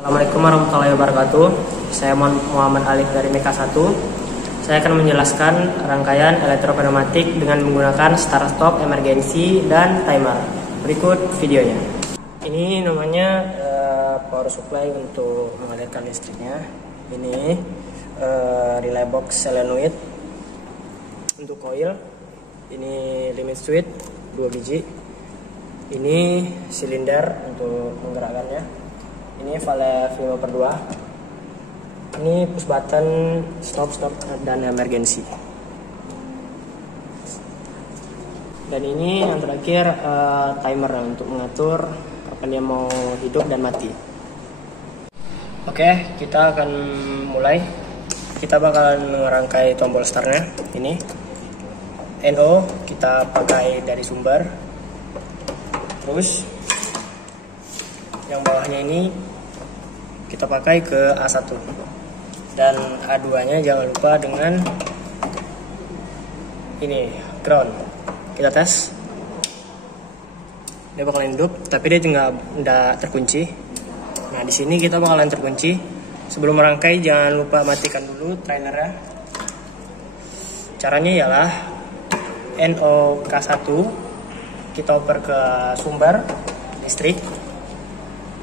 Assalamualaikum warahmatullahi wabarakatuh. Saya Muhammad Alif dari Meka 1. Saya akan menjelaskan rangkaian elektropneumatik dengan menggunakan start stop, emergency, dan timer. Berikut videonya. Ini namanya power supply untuk mengalirkan listriknya. Ini relay box solenoid untuk coil. Ini limit switch 2 biji. Ini silinder untuk menggerakkannya. Ini valve 5/2. Ini push button stop dan emergency. Dan ini yang terakhir timer untuk mengatur kapan dia mau hidup dan mati. Oke, kita akan mulai. Kita bakalan merangkai tombol startnya. Ini NO kita pakai dari sumber. Terus yang bawahnya ini kita pakai ke A1 dan A2 nya jangan lupa dengan ini ground. Kita tes, dia bakalan hidup tapi dia nggak terkunci. Nah di sini kita bakalan terkunci. Sebelum merangkai jangan lupa matikan dulu trainernya. Caranya ialah NO K1 kita oper ke sumber listrik.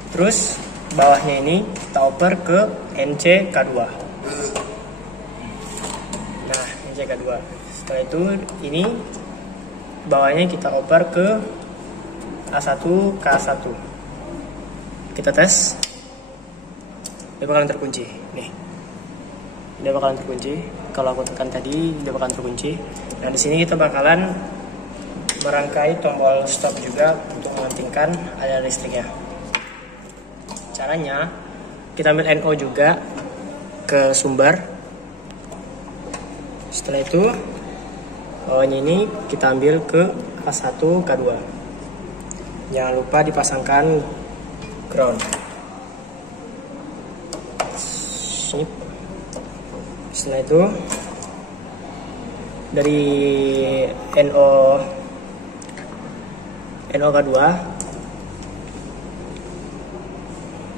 Terus bawahnya ini kita oper ke NC K2. Nah, NC K2. Setelah itu ini bawahnya kita oper ke A1 K1. Kita tes. Dia bakalan terkunci. Nih. Dia bakalan terkunci. Kalau aku tekan tadi dia bakalan terkunci. Nah, di sini kita bakalan merangkai tombol stop juga untuk mementingkan aliran listriknya. Caranya kita ambil NO juga ke sumber. Setelah itu bawahnya ini kita ambil ke A1 K2. Jangan lupa dipasangkan ground. Sip. Setelah itu dari NO K2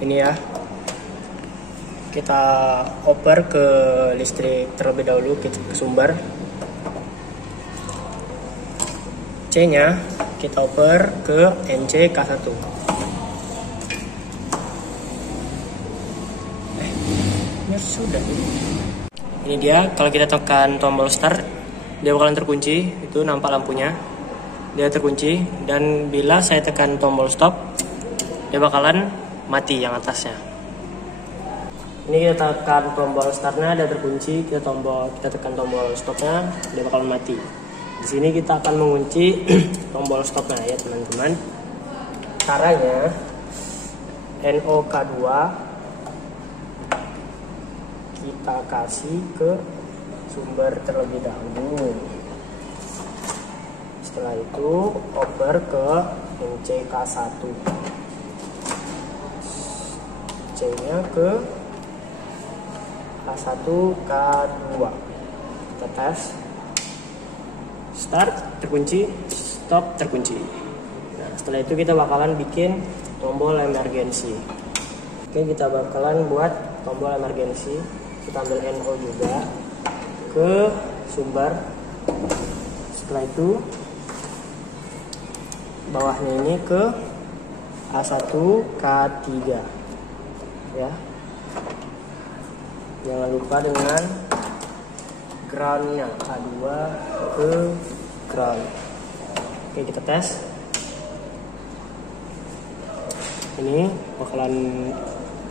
ini ya, kita oper ke listrik terlebih dahulu ke sumber. C nya kita oper ke NC K1. Sudah. Ini dia, kalau kita tekan tombol start dia bakalan terkunci. Itu nampak lampunya, dia terkunci. Dan bila saya tekan tombol stop dia bakalan mati yang atasnya. Ini kita tekan tombol startnya, dia terkunci. Kita tekan tombol stopnya, dia bakal mati. Di sini kita akan mengunci tombol stopnya ya teman-teman. Caranya NO K2 kita kasih ke sumber terlebih dahulu. Setelah itu oper ke NC K1. C-nya ke A1 K2. Kita tes. Start terkunci, stop terkunci. Nah, setelah itu kita bakalan bikin tombol emergency. Oke, kita bakalan buat tombol emergency. Kita ambil NO juga ke sumber. Setelah itu bawahnya ini ke A1 K3. Ya, jangan lupa dengan groundnya A2 ke ground. Oke, kita tes. Ini bakalan,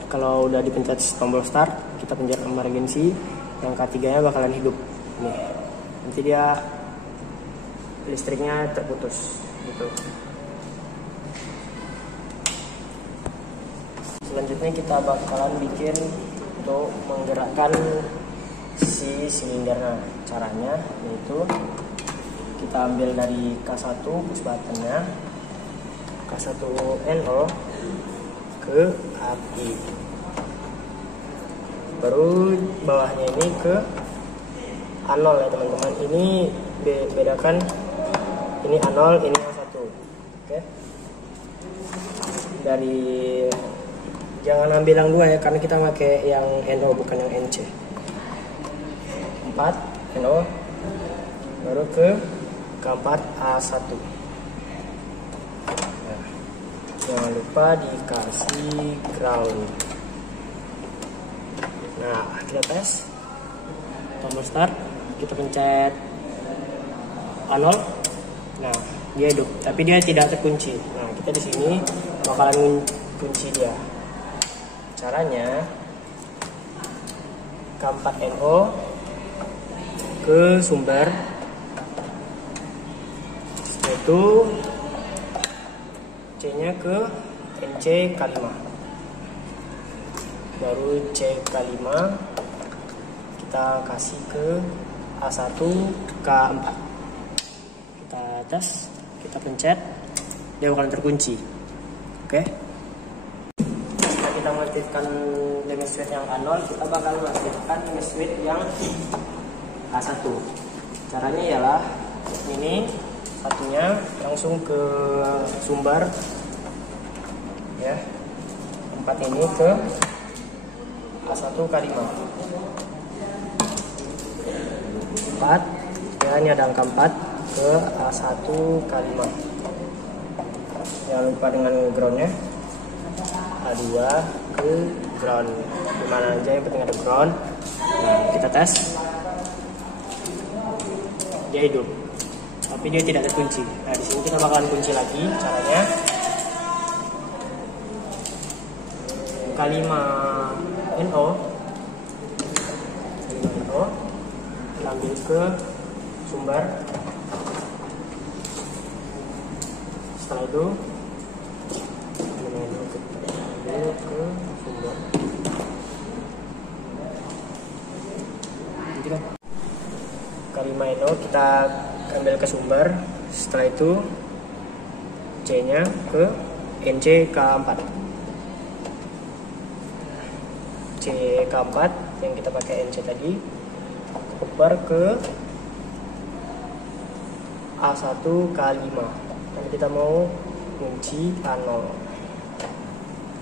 kalau udah dipencet tombol start kita pencet emergency, yang K3 nya bakalan hidup. Nih, nanti dia listriknya terputus gitu. Selanjutnya kita bakalan bikin untuk menggerakkan si silindernya. Caranya yaitu kita ambil dari K1 push buttonnya, K1 NO ke api. Baru bawahnya ini ke A0 ya teman-teman. Ini bedakan, ini A0, ini A1. Oke. Dari Jangan ambil yang 2 ya, karena kita pakai yang NO bukan yang NC. 4 NO, baru keempat A1. Nah, jangan lupa dikasih ground. Nah, kita tes. Tombol start, kita pencet A0. Nah, dia hidup, tapi dia tidak terkunci. Nah, kita di sini bakalan kunci dia. Caranya, keempat NO ke sumber, setelah itu C-nya ke NC K5, baru C K5 kita kasih ke A1 K4. Kita tes, kita pencet, dia bakalan terkunci. Oke. Setelah kita mengaktifkan limit switch yang A0, kita bakal mengaktifkan limit switch yang A1. Caranya ialah ini satunya langsung ke sumber ya, 4 ini ke A1 K5. 4 ya, ini ada angka 4 ke A1 K5. Jangan lupa dengan groundnya. A2 ke ground, dimana aja yang penting ada ground. Nah, kita tes, dia hidup, tapi dia tidak terkunci. Nah, di sini kita bakalan kunci lagi. Caranya K5 NO, kita ambil ke sumber. Setelah itu ambil ke sumber. K5 NO kita ambil ke sumber. Setelah itu C-nya ke NC K4. C K4 yang kita pakai NC tadi oper ke A1 K5. Dan kita mau kunci A0.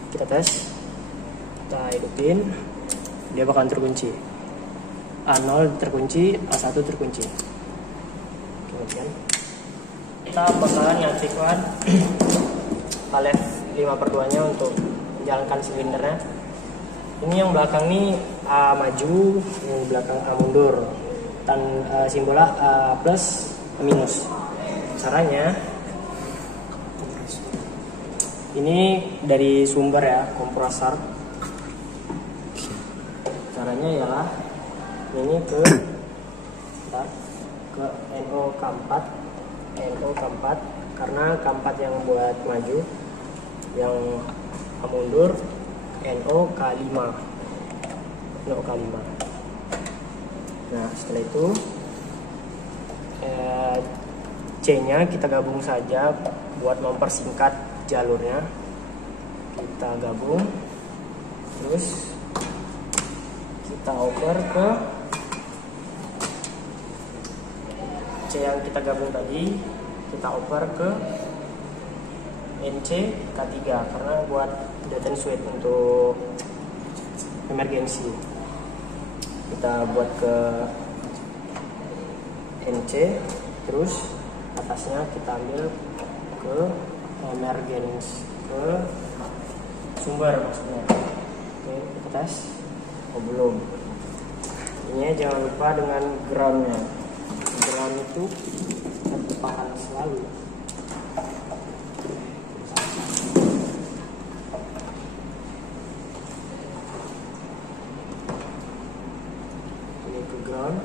Kita tes, kita hidupin, dia bakalan terkunci. A0 terkunci, A1 terkunci. Kemudian kita bakalan nyaktifkan palet 5/2 nya untuk menjalankan silindernya. Ini yang belakang nih A maju, yang belakang A mundur. Dan simbolnya A plus, A minus. Caranya ini dari sumber ya, kompresor. Caranya ialah ini ke NO K4, NO K4, karena K4 yang buat maju, yang A mundur NO K5, NO K5. Nah, setelah itu C-nya kita gabung saja buat mempersingkat jalurnya. Kita gabung, terus kita oper ke C yang kita gabung tadi, kita oper ke NC K3 karena buat dead and switch untuk emergency. Kita buat ke NC, terus atasnya kita ambil ke emergency, ke sumber maksudnya. Oke, kita tes. Oh belum. Ini jangan lupa dengan groundnya. Ground itu terpahan selalu. Ini ke ground.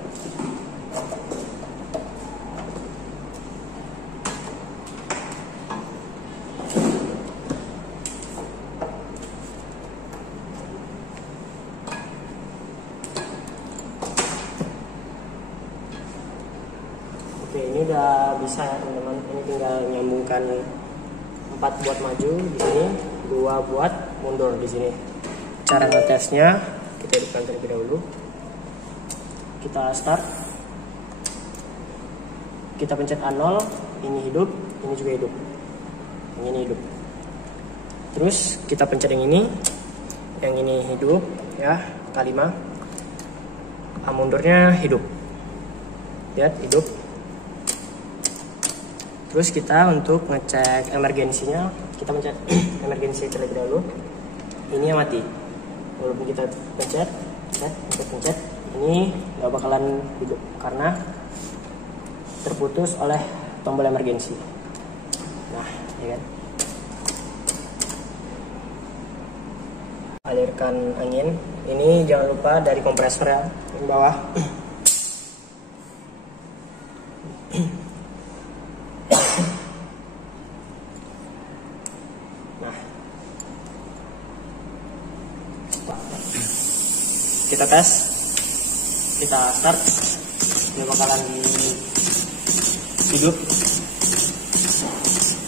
Oke, ini udah bisa ya teman-teman. Ini tinggal nyambungkan 4 buat maju di sini, 2 buat mundur di sini. Cara ngetesnya kita hidupkan terlebih dahulu. Kita start. Kita pencet A0, ini hidup, ini juga hidup. Yang ini hidup. Terus kita pencet yang ini, yang ini hidup ya, K5. Mundurnya hidup, lihat hidup. Terus kita untuk ngecek emergensinya, kita mencet emergensi terlebih dahulu. Ini yang mati, walaupun kita pencet, ini nggak bakalan hidup karena terputus oleh tombol emergensi. Nah, ya kan. Alirkan angin. Ini jangan lupa dari kompresor ya, yang bawah. Nah, kita tes, kita start, dia bakalan hidup.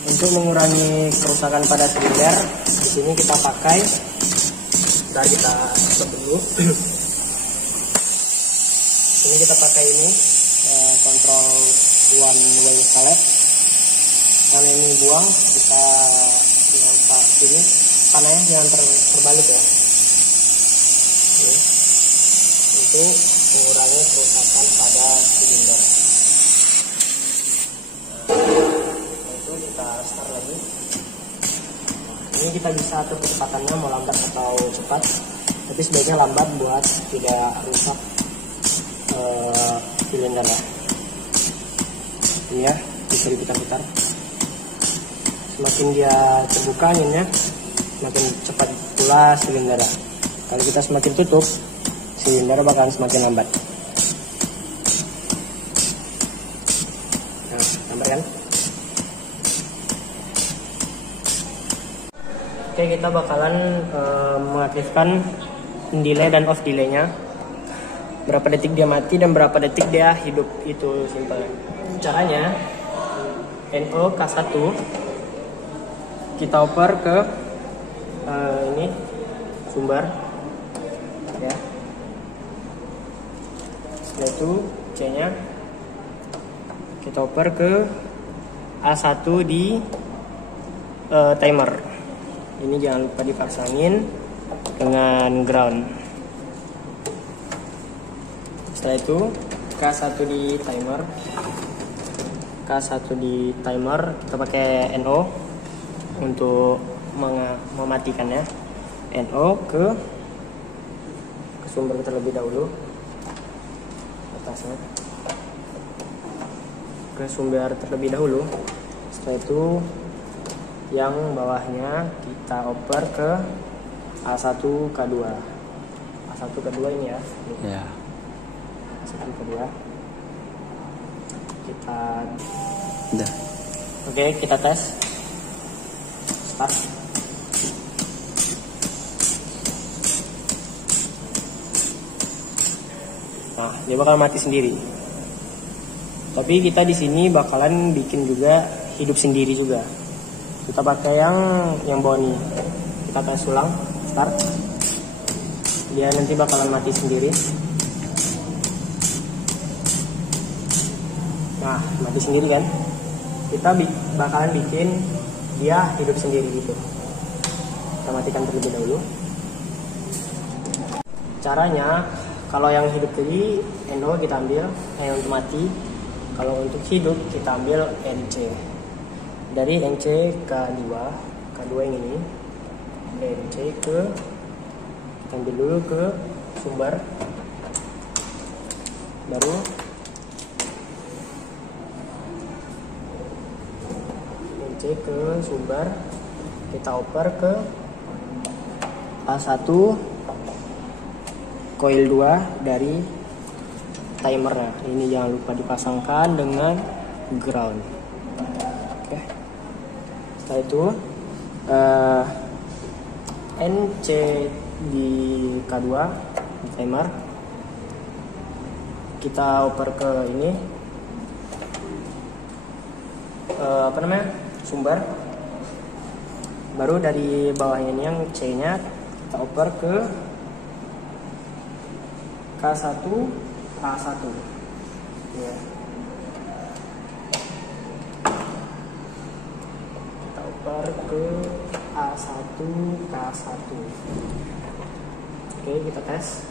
Untuk mengurangi kerusakan pada silinder, di sini kita pakai, bentar kita stop dulu. Ini kita pakai ini kontrol one way select. Karena ini buang, kita tinggal sini, panahnya jangan terbalik ya. Ini. Untuk mengurangi kerusakan pada silinder. Nah, itu kita start lagi. Ini kita bisa atur kecepatannya mau lambat atau cepat, tapi sebaiknya lambat buat tidak rusak silinder ya. Ini ya, bisa diputar-putar. Semakin dia terbuka anginnya, semakin cepat pula silinder. Kalau kita semakin tutup, silinder bakalan semakin lambat. Nah, lambat kan? Oke, kita bakalan mengaktifkan delay dan off delaynya. Berapa detik dia mati dan berapa detik dia hidup, itu simpel. Caranya, NO K1 kita oper ke ini sumber ya. Setelah itu C nya kita oper ke A1 di timer. Ini jangan lupa dipasangin dengan ground. Setelah itu K1 di timer, kita pakai NO untuk mematikannya. NO ke sumber terlebih dahulu, atasnya ke sumber terlebih dahulu. Setelah itu yang bawahnya kita oper ke A1 K2. A1 K2 ini ya. Ya. A1 K2. Kita Udah. Oke, kita tes. Start. Nah, dia bakal mati sendiri. Tapi kita di sini bakalan bikin juga hidup sendiri juga. Kita pakai yang bawah nih. Kita tes ulang, start. Dia nanti bakalan mati sendiri. Nah, mati sendiri kan? Kita bakalan bikin dia hidup sendiri gitu. Kita matikan terlebih dahulu. Caranya, kalau yang hidup tadi NO kita ambil, untuk mati. Kalau untuk hidup kita ambil NC. Dari NC K2 yang ini, NC kita ambil dulu ke sumber, baru NC ke sumber, kita oper ke A1 coil 2 dari timernya. Ini jangan lupa dipasangkan dengan ground. Oke. Setelah itu NC di K2 di timer, kita oper ke ini sumber, baru dari bawahnya ini yang C nya kita oper ke K1 A1 ya. Kita oper ke A1 K1. Oke, kita tes.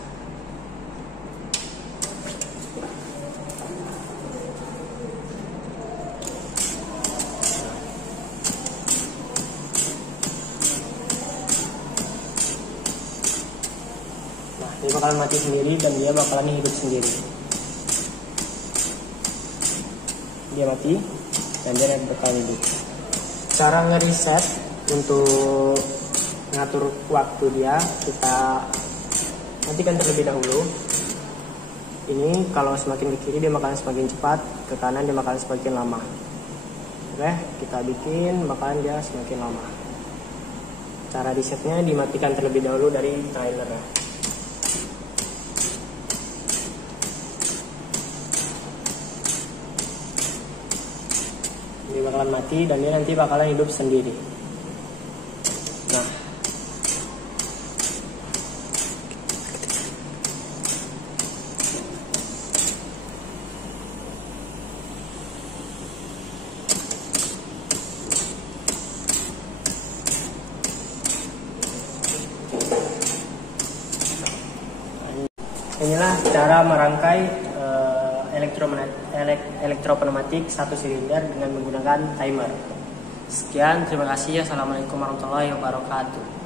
Nah, dia bakalan mati sendiri dan dia bakalan hidup sendiri. Dia mati dan dia bakalan hidup. Cara ngereset untuk ngatur waktu dia, kita matikan terlebih dahulu. Ini kalau semakin ke kiri dia bakalan semakin cepat, ke kanan dia bakalan semakin lama. Oke, kita bikin bakalan dia semakin lama. Cara resetnya dimatikan terlebih dahulu dari trailernya. Dia bakalan mati dan dia nanti bakalan hidup sendiri. Nah, inilah cara merangkai elektropneumatik satu silinder dengan menggunakan timer. Sekian, terima kasih. Assalamualaikum warahmatullahi wabarakatuh.